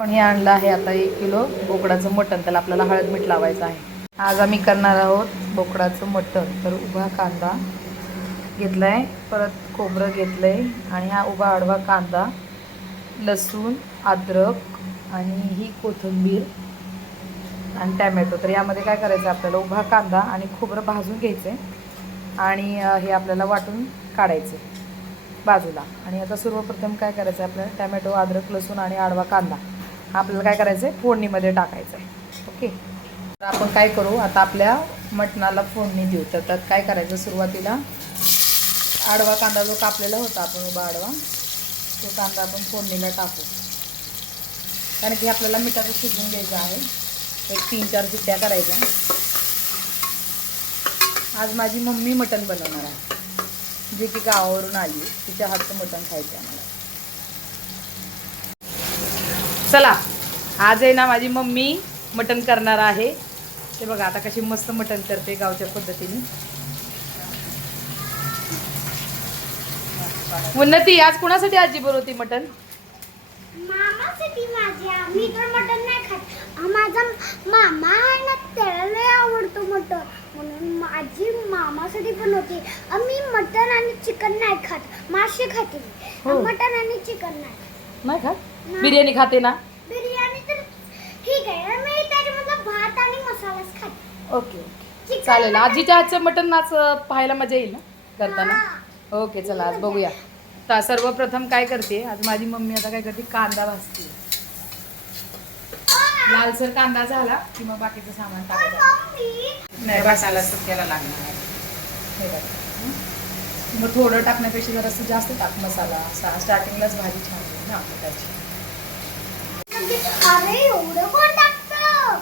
पण हे आणलं आहे आता 1 किलो बोकडाचं मटण. त्याला आपल्याला हळद मीठ लावायचं आहे. आज आम्ही करणार आहोत बोकडाचं मटण. तर उभा कांदा घेतलाय, परत खोबरं घेतलंय आणि हा उभा आडवा कांदा, लसूण, अद्रक आणि ही कोथिंबीर आणि टॅमॅटो. तर यामध्ये काय करायचं आपल्याला, उभा कांदा आणि खोबरं भाजून घ्यायचं आणि हे आपल्याला वाटून काढायचं बाजूला. आणि आता सर्वप्रथम काय करायचं आहे आपल्याला, टॅमॅटो, अद्रक, लसूण आणि आडवा कांदा हा आपल्याला काय करायचं आहे, फोडणीमध्ये टाकायचं आहे. ओके, तर आपण काय करू आता, आपल्या मटणाला फोडणी देऊ. तर त्यात काय करायचं, सुरुवातीला आडवा कांदा जो कापलेला होता आपण उभा आडवा, तो कांदा आपण फोडणीला टाकू. कारण की आपल्याला मिठाचं शिजवून घ्यायचं आहे. एक 3-4 शिट्ट्या करायच्या. आज माझी मम्मी मटण बनवणार आहे, जे की गावावरून आली. तिच्या हातचं मटण खायचं आहे मला. चला, आज आहे ना माझी मम्मी मटण करणार आहे. ते बघा आता कशी मस्त मटण करते गावच्या पद्धतीने. उन्नती, आज कुणासाठी आजी बनवती मटण? मामासाठी. माझ्या मी तर मटण नाही खात. माझा मामा आहे ना, त्याला लय आवडतो मटण, म्हणून माझी मामासाठी बनवते. मी मटण आणि चिकन नाही खात, मासे खाते. मटण आणि चिकन नाही खात. बिर्याणी खाते ना? बिर्याणी तर ठीक आहे, मी त्याच्यामध्ये भात आणि मसालाच खाते. ओके, चालेल. आजीच्या हातचं मटण आज पाहायला मजा येईल ना करताना. ओके, चला आज बघूया. तर सर्वप्रथम काय करते आज माझी मम्मी, आता काय करते, कांदा भाजते. लालसर कांदा झाला की मग बाकीचं सामान टाकायचं. नाही, मसाला सुक्याला लागणार आहे. हे बघा, मग थोडं टाकण्यापेक्षा जरासं जास्त टाक मसाला. स्टार्टिंगलाच भाजी छान होईल ना आपल्या त्याची. अरे एवढं कोण टाकतं?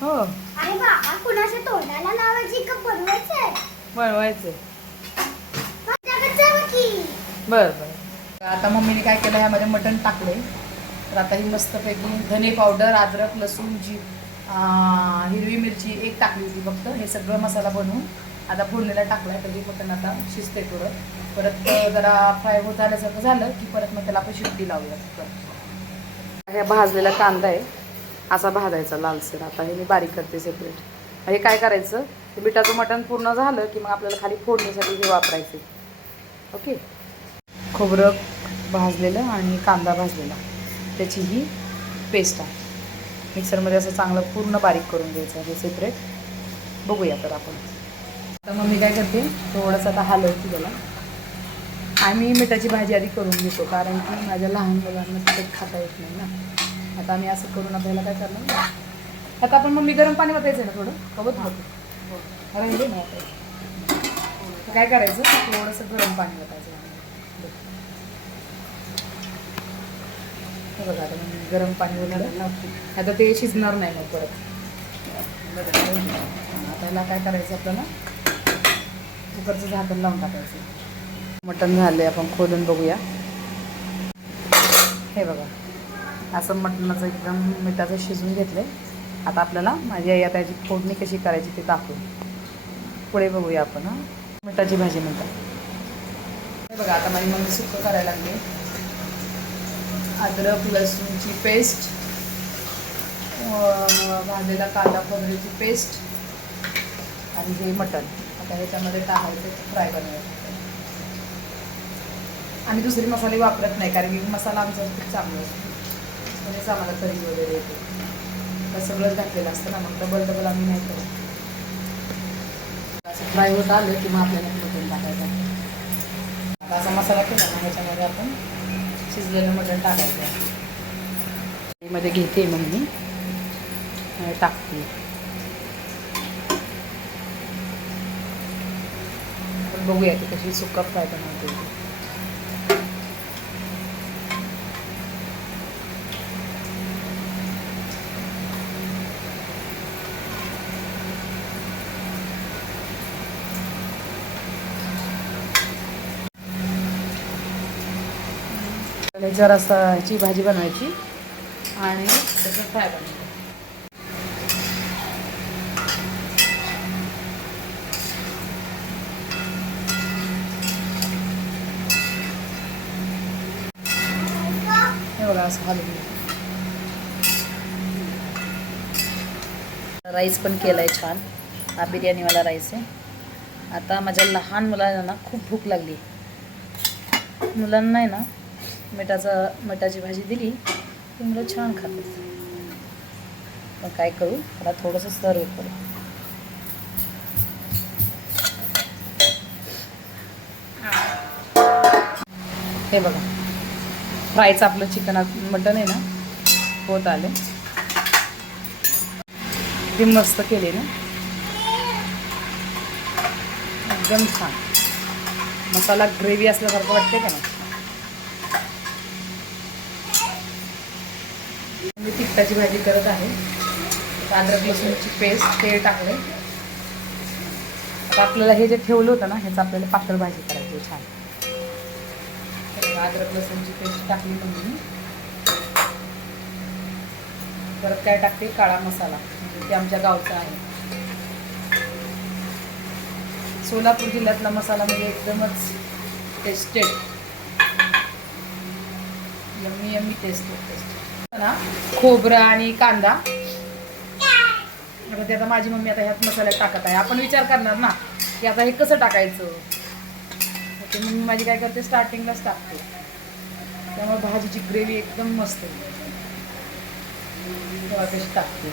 हो. अरे बाबा, कुणाच्या तोंडाला लावायची का बनवायचंय? बनवायचं. बरं बरं. आता मम्मीने काय केलं, ह्यामध्ये मटण टाकले. तर आता ही मस्तपैकी धने पावडर, अद्रक, लसूण, हिरवी मिरची एक टाकली होती फक्त. हे सगळं मसाला बनवून आता फोडणीला टाकलाय. तर हे मटण आता शिजते थोडं. परत जरा फ्राय होत आल्यासारखं झालं की परत मग त्याला आपण शिट्टी लावूया. हे भाजलेला कांदा आहे, असा भाजायचा लालसर. आता हे मी बारीक करते सेपरेट. हे काय करायचं, ते मिठाचं मटण पूर्ण झालं की मग आपल्याला खाली फोडणीसाठी हे वापरायचे. ओके, खोबरं भाजलेलं आणि कांदा भाजलेला, त्याची ही पेस्ट आहे. मिक्सरमध्ये असं चांगलं पूर्ण बारीक करून घ्यायचं हे सेपरेट. बघूया तर आपण. आता मम्मी काय करते, थोडंसं आता हलवते त्याला. आम्ही मिठाची भाजी आधी करून घेतो, कारण की माझ्या लहान मुलांना तिखट खाता येत नाही ना. आता आम्ही असं करून आपल्याला काय करणार, आता आपण मम्मी गरम पाणी वाटायचं ना थोडं, कवत होतं राहिले ना. आता काय करायचं, थोडंसं गरम पाणी वाटायचं. हे बघा, आता मग गरम पाणी वगैरे आता ते शिजणार नाही मग परत. आता याला काय करायचं, आपल्याला कुकरचं झाकण लावून टाकायचं. मटण झाले, आपण खोलून बघूया. हे बघा, असं मटणाचं एकदम मिठाचं शिजून घेतलं आहे. आता आपल्याला माझी आई आता याची फोडणी कशी करायची ते दाखवू. पुढे बघूया आपण. मिठाची भाजी म्हणतात. हे बघा, आता माझी मम्मी सुक्कं करायला लागली. अद्रक लसूणची पेस्ट, भाजलेला कांदा खोबऱ्याची पेस्ट आणि हे मटण आता ह्याच्यामध्ये टाकायचं, फ्राय बनवायचं. आम्ही दुसरे मसाले वापरत नाही, कारण की मसाला आमचा खूप चांगला असतो. म्हणजेच आम्हाला तरी वगैरे येते. तर सगळंच घातलेलं असतं ना, मग डबल आम्ही नाही करत. असं फ्राय होत आलं की मग आपल्याला मटण टाकायचं. आता असा मसाला केला ना, ह्याच्यामध्ये आपण शिजलेलं मटण टाकायचं. मध्ये घेते मग मी टाकते. आपण बघूया ती कशी सुक्का फ्राय बनवते. जरासा ह्याची भाजी बनवायची आणि त्याचं फ्राय बनवायचं. हे बघा, असं हलवून घे. राईस पण केलाय छान. हा बिर्याणीवाला राईस आहे. आता माझ्या लहान मुलांना ना खूप भूक लागली. मुलांना आहे ना मटाची भाजी दिली की मुलं छान खातात. पण काय करू, त्याला थोडंसं सर्व करू. हे बघा, फ्रायचं आपलं चिकन मटन आहे ना होत आलं. ते मस्त केले ना, एकदम छान. मसाला ग्रेव्ही असल्यासारखं वाटते का ना. मी तिखटाची भाजी करत आहे. अद्रक लसूणची पेस्ट, तेल टाकले. आता आपल्याला हे जे ठेवलं होतं ना ह्याचं आपल्याला पातळ भाजी करायची छान. अद्रक लसूणची पेस्ट टाकली म्हणून परत काय टाकते, काळा मसाला, म्हणजे ते आमच्या गावचा आहे. सोलापूर जिल्ह्यातला मसाला म्हणजे एकदमच टेस्टेड, यम्मी यम्मी टेस्ट ना. खोबरं आणि कांदा. आता ते आता माझी मम्मी आता ह्यात मसाल्यात टाकत आहे. आपण विचार करणार ना की आता हे कसं टाकायचं. ते मम्मी माझी काय करते, स्टार्टिंगलाच टाकते. त्यामुळे भाजीची ग्रेव्ही एकदम मस्त कशी टाकते.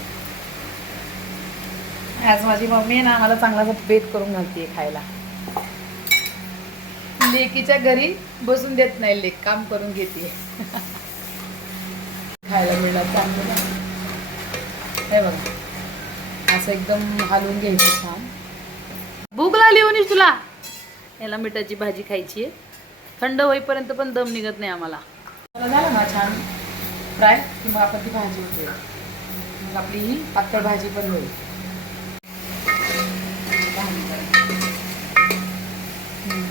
आज माझी मम्मी ना मला चांगला बेत करून घालते खायला. लेकीच्या घरी बसून देत नाही लेक, काम करून घेते. खायला मिळणार चांगलं ना. हे बघा, असं एकदम हलवून घ्यायचं छान. भूक लागली होनीस तुला. याला मिठाची भाजी खायची आहे. थंड होईपर्यंत पण दम निघत नाही आम्हाला. झालं ना छान फ्राय की मग आपण ती भाजी होते. मग आपली ही पातळ भाजी पण होईल.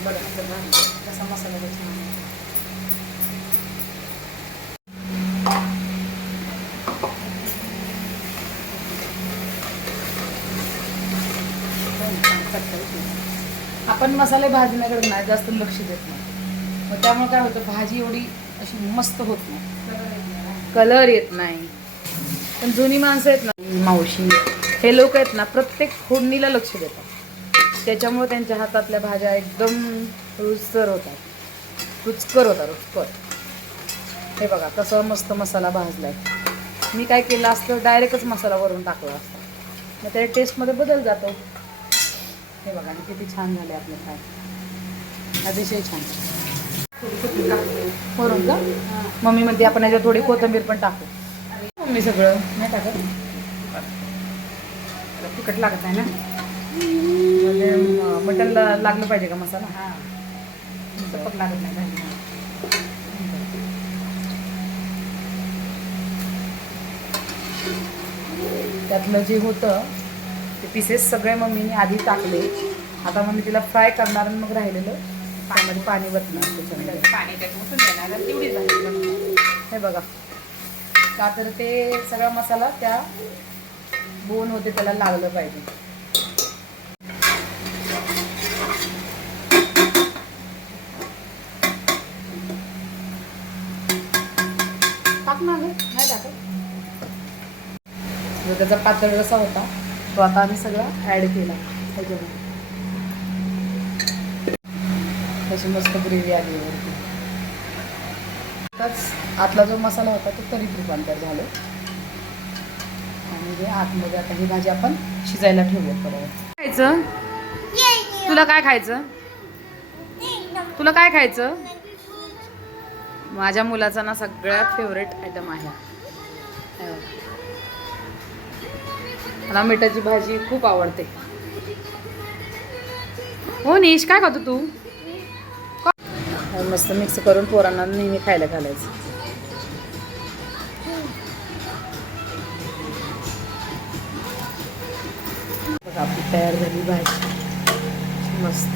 बघा कसा मसाला छान. आपण मसाले भाजण्याकडे नाही जास्त लक्ष देत नाही. मग त्यामुळे काय होतं, भाजी एवढी अशी मस्त होत नाही, कलर येत नाही. पण जुनी माणसं आहेत ना, मावशी, हे लोक आहेत ना, प्रत्येक फोडणीला लक्ष देतात. त्याच्यामुळे त्यांच्या हातातल्या भाज्या एकदम रुचकर होतात. रुचकर. हे बघा कसं मस्त मसाला भाजलाय. मी काय केलं असतं, डायरेक्टच मसाला वरून टाकला असता, मग त्या टेस्टमध्ये बदल जातो. हे बघा किती छान झाले आपले फ्राय, अतिशय छान. वरून का मम्मी म्हणते आपण याच्यावर थोडी कोथिंबीर पण टाकू. मम्मी सगळं नाही टाकत, तिखट लागत आहे ना, म्हणजे मटनला लागलं पाहिजे का मसाला. हां, सपक लागत नाही भाजी. त्यातलं जे होतं ते पीसेस सगळे मम्मीने आधी टाकले. आता मम्मी तिला फ्राय करणार आणि मग राहिलेलं त्यामध्ये पाणी वतणार. त्याच्यामध्ये पाणी त्याच्यातून देणार तेवढीच भाजी. हे बघा का तर ते सगळा मसाला त्या बोन होते त्याला लागलं पाहिजे. टाक ना, नाही टाकत. जो त्याचा पातळ रसा होता तो आता आम्ही सगळा ॲड केला त्याच्यामध्ये. तशी मस्त ग्रेव्ही आली वरती. आताच आतला जो मसाला होता तो तरीत रूपांतर झालं. आणि हे आतमध्ये आता ही भाजी आपण शिजायला ठेवूयात. बरोबर खायचं. तुला काय खायचं, तुला काय खायचं. माझ्या मुलाचा ना सगळ्यात फेवरेट आयटम आहे. मला मिठाची भाजी खूप आवडते. हो निश, काय खातो तू. मस्त मिक्स करून पोरांना नेहमी खायला घालायचं. बघा आपली तयार झाली भाजी मस्त.